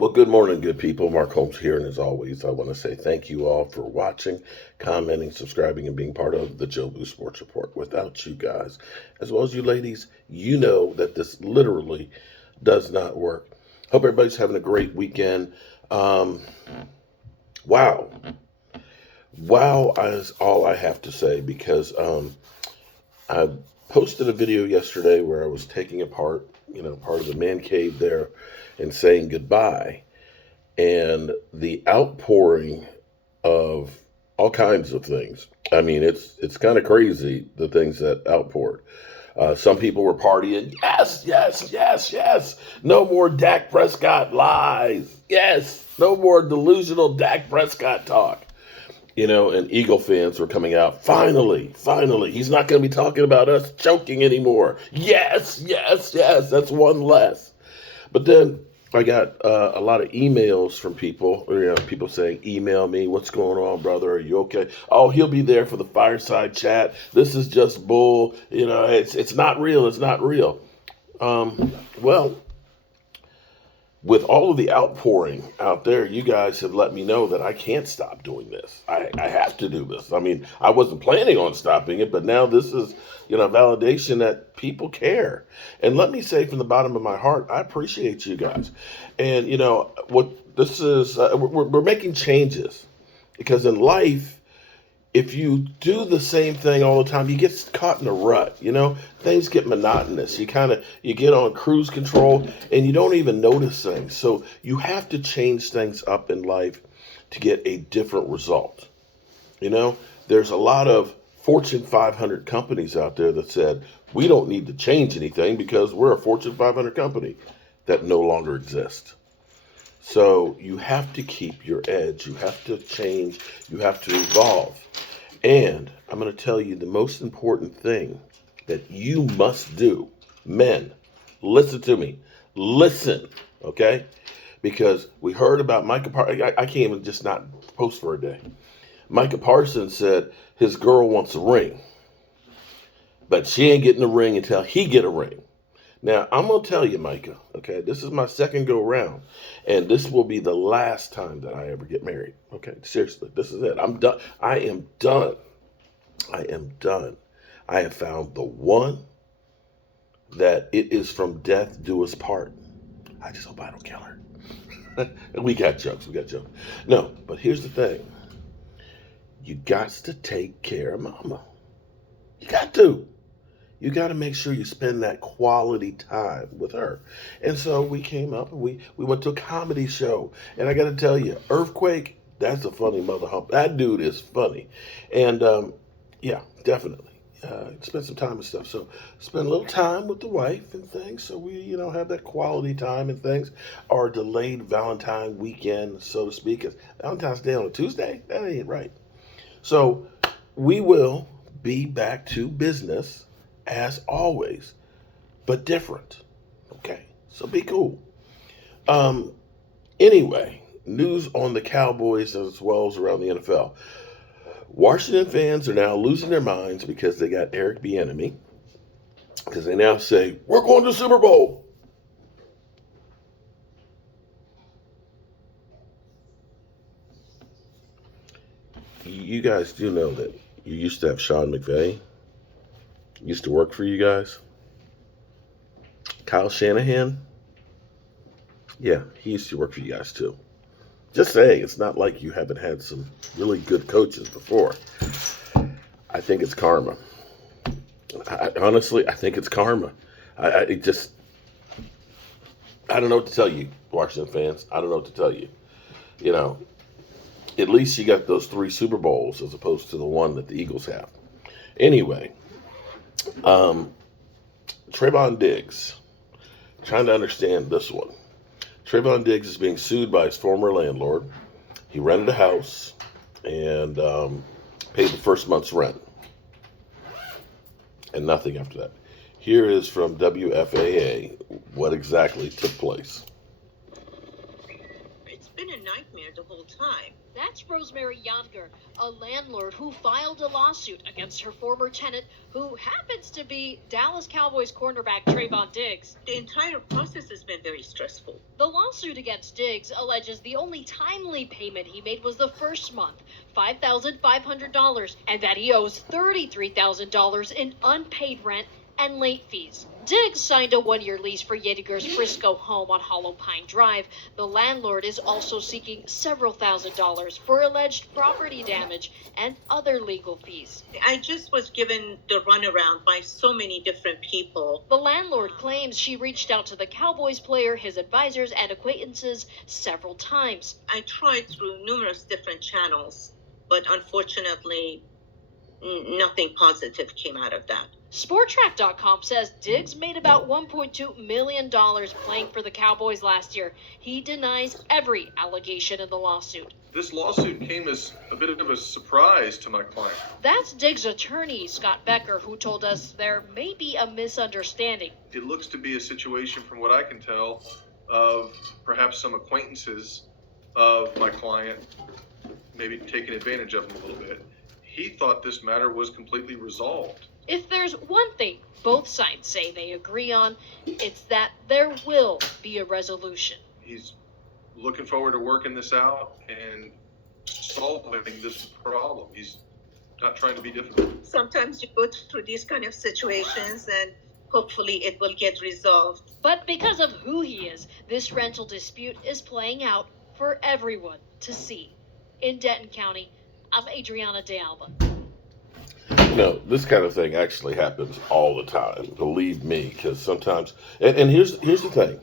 Well, good morning, good people. Mark Holmes here, and as always, I want to say thank you all for watching, commenting, subscribing, and being part of the Joe Blue Sports Report. Without you guys, as well as you ladies, you know that this literally does not work. Hope everybody's having a great weekend. Um, wow, wow is all I have to say because I posted a video yesterday where I was taking apart, part of the man cave there and saying goodbye. And the outpouring of all kinds of things. I mean, it's kind of crazy the things that outpoured. Some people were partying. Yes, yes, yes, yes. No more Dak Prescott lies. Yes, no more delusional Dak Prescott talk. And Eagle fans were coming out. Finally, finally, he's not going to be talking about us choking anymore. Yes, yes, yes. That's one less. But then I got a lot of emails from people, people saying, email me, what's going on, brother? Are you okay? Oh, he'll be there for the fireside chat. This is just bull. It's not real. It's not real. Well, with all of the outpouring out there, you guys have let me know that I can't stop doing this. I have to do this. I mean, I wasn't planning on stopping it, but now this is, validation that people care. And let me say from the bottom of my heart, I appreciate you guys. And, what this is, we're making changes because in life, if you do the same thing all the time, you get caught in a rut. Things get monotonous. You get on cruise control and you don't even notice things. So you have to change things up in life to get a different result. There's a lot of Fortune 500 companies out there that said we don't need to change anything because we're a Fortune 500 company that no longer exists. So you have to keep your edge. You have to change. You have to evolve. And I'm going to tell you the most important thing that you must do. Men, listen to me. Listen, okay? Because we heard about Micah Parsons. I can't even just not post for a day. Micah Parsons said his girl wants a ring, but she ain't getting a ring until he get a ring. Now, I'm going to tell you, Micah, okay, this is my second go round, and this will be the last time that I ever get married. Okay, seriously, this is it. I'm done. I am done. I am done. I have found the one that it is from death do us part. I just hope I don't kill her. We got jokes. We got jokes. No, but here's the thing. You got to take care of mama. You got to. You got to make sure you spend that quality time with her. And so we came up and we went to a comedy show. And I got to tell you, Earthquake, that's a funny mother hump. That dude is funny. And yeah, definitely. Spend some time and stuff. So spend a little time with the wife and things. So we, have that quality time and things. Our delayed Valentine weekend, so to speak. It's Valentine's Day on a Tuesday? That ain't right. So we will be back to business as always, but different. Okay, so be cool. Anyway, news on the Cowboys as well as around the NFL. Washington fans are now losing their minds because they got Eric Bieniemy, because they now say we're going to the Super Bowl. You guys do know that you used to have Sean McVay. Used to work for you guys. Kyle Shanahan. Yeah, he used to work for you guys too. Just saying, it's not like you haven't had some really good coaches before. I think it's karma. Honestly, I think it's karma. I don't know what to tell you, Washington fans. I don't know what to tell you. You know, at least you got those 3 Super Bowls as opposed to the one that the Eagles have. Anyway, Trayvon Diggs. Trying to understand this one. Trayvon Diggs is being sued by his former landlord. He rented a house and paid the first month's rent. And nothing after that. Here is from WFAA what exactly took place. It's been an nightmare the whole time. That's Rosemary Younger, a landlord who filed a lawsuit against her former tenant, who happens to be Dallas Cowboys cornerback Trayvon Diggs. The entire process has been very stressful. The lawsuit against Diggs alleges the only timely payment he made was the first month, $5,500, and that he owes $33,000 in unpaid rent and late fees. Diggs signed a one-year lease for Yediger's Frisco home on Hollow Pine Drive. The landlord is also seeking several $1,000s for alleged property damage and other legal fees. I just was given the runaround by so many different people. The landlord claims she reached out to the Cowboys player, his advisors, and acquaintances several times. I tried through numerous different channels, but unfortunately, nothing positive came out of that. Sportrack.com says Diggs made about $1.2 million playing for the Cowboys last year. He denies every allegation in the lawsuit. This lawsuit came as a bit of a surprise to my client. That's Diggs' attorney, Scott Becker, who told us there may be a misunderstanding. It looks to be a situation, from what I can tell, of perhaps some acquaintances of my client maybe taking advantage of him a little bit. He thought this matter was completely resolved. If there's one thing both sides say they agree on, it's that there will be a resolution. He's looking forward to working this out and solving this problem. He's not trying to be difficult. Sometimes you go through these kind of situations and hopefully it will get resolved. But because of who he is, this rental dispute is playing out for everyone to see. In Denton County, I'm Adriana De Alba. No, this kind of thing actually happens all the time. Believe me, because sometimes, and here's the thing.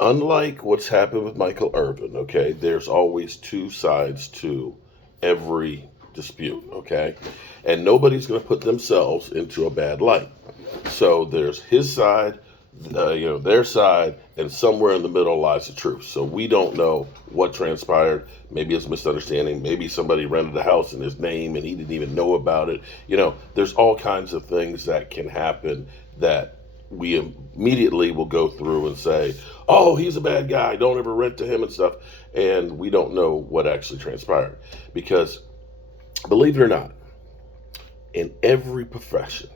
Unlike what's happened with Michael Irvin, okay, there's always two sides to every dispute, okay, and nobody's going to put themselves into a bad light. So there's his side, their side, and somewhere in the middle lies the truth. So we don't know what transpired. Maybe it's a misunderstanding. Maybe somebody rented a house in his name and he didn't even know about it. There's all kinds of things that can happen that we immediately will go through and say, oh, he's a bad guy, don't ever rent to him and stuff. And we don't know what actually transpired. Because, believe it or not, in every profession,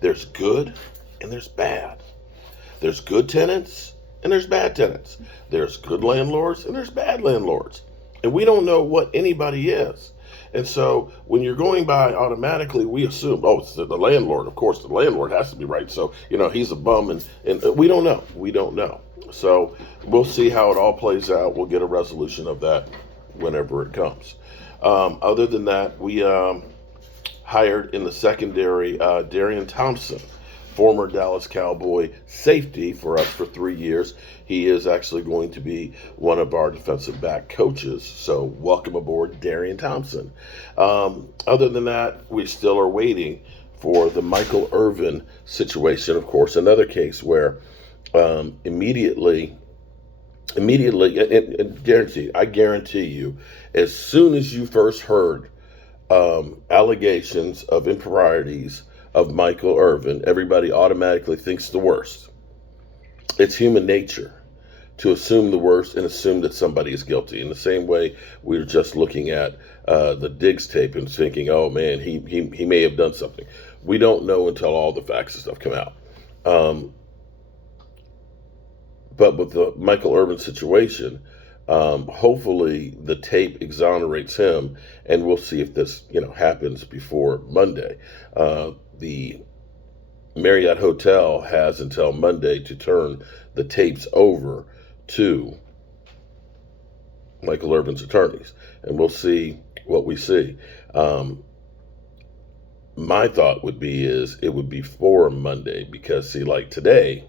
there's good and there's bad. There's good tenants and there's bad tenants. There's good landlords and there's bad landlords. And we don't know what anybody is. And so when you're going by, automatically we assume, oh, it's the landlord. Of course, the landlord has to be right. So, he's a bum, and we don't know. We don't know. So we'll see how it all plays out. We'll get a resolution of that whenever it comes. Other than that, we hired in the secondary Darian Thompson, former Dallas Cowboy safety for us for 3 years. He is actually going to be one of our defensive back coaches. So welcome aboard, Darian Thompson. Other than that, we still are waiting for the Michael Irvin situation. Of course, another case where immediately, and I guarantee you, as soon as you first heard allegations of improprieties of Michael Irvin, everybody automatically thinks the worst. It's human nature to assume the worst and assume that somebody is guilty. In the same way, we were just looking at the Diggs tape and thinking, oh man, he may have done something. We don't know until all the facts and stuff come out. But with the Michael Irvin situation, hopefully the tape exonerates him, and we'll see if this happens before Monday. The Marriott Hotel has until Monday to turn the tapes over to Michael Irvin's attorneys, and we'll see what we see. My thought would be it would be for Monday, because see, like today,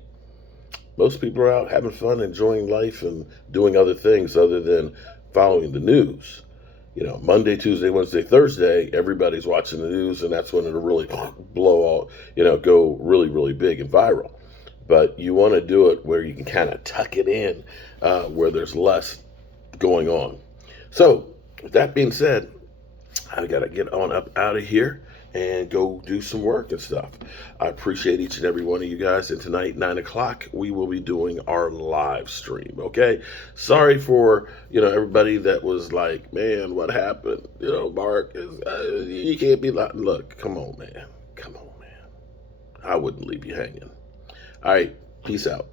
most people are out having fun, enjoying life, and doing other things other than following the news. Monday, Tuesday, Wednesday, Thursday, everybody's watching the news, and that's when it'll really blow out, go really, really big and viral. But you want to do it where you can kind of tuck it in, where there's less going on. So, with that being said, I got to get on up out of here. and go do some work and stuff. I appreciate each and every one of you guys. And tonight, 9 o'clock, we will be doing our live stream. Okay. Sorry for, everybody that was like, man, what happened? Mark, you can't be like, look, come on, man. Come on, man. I wouldn't leave you hanging. All right. Peace out.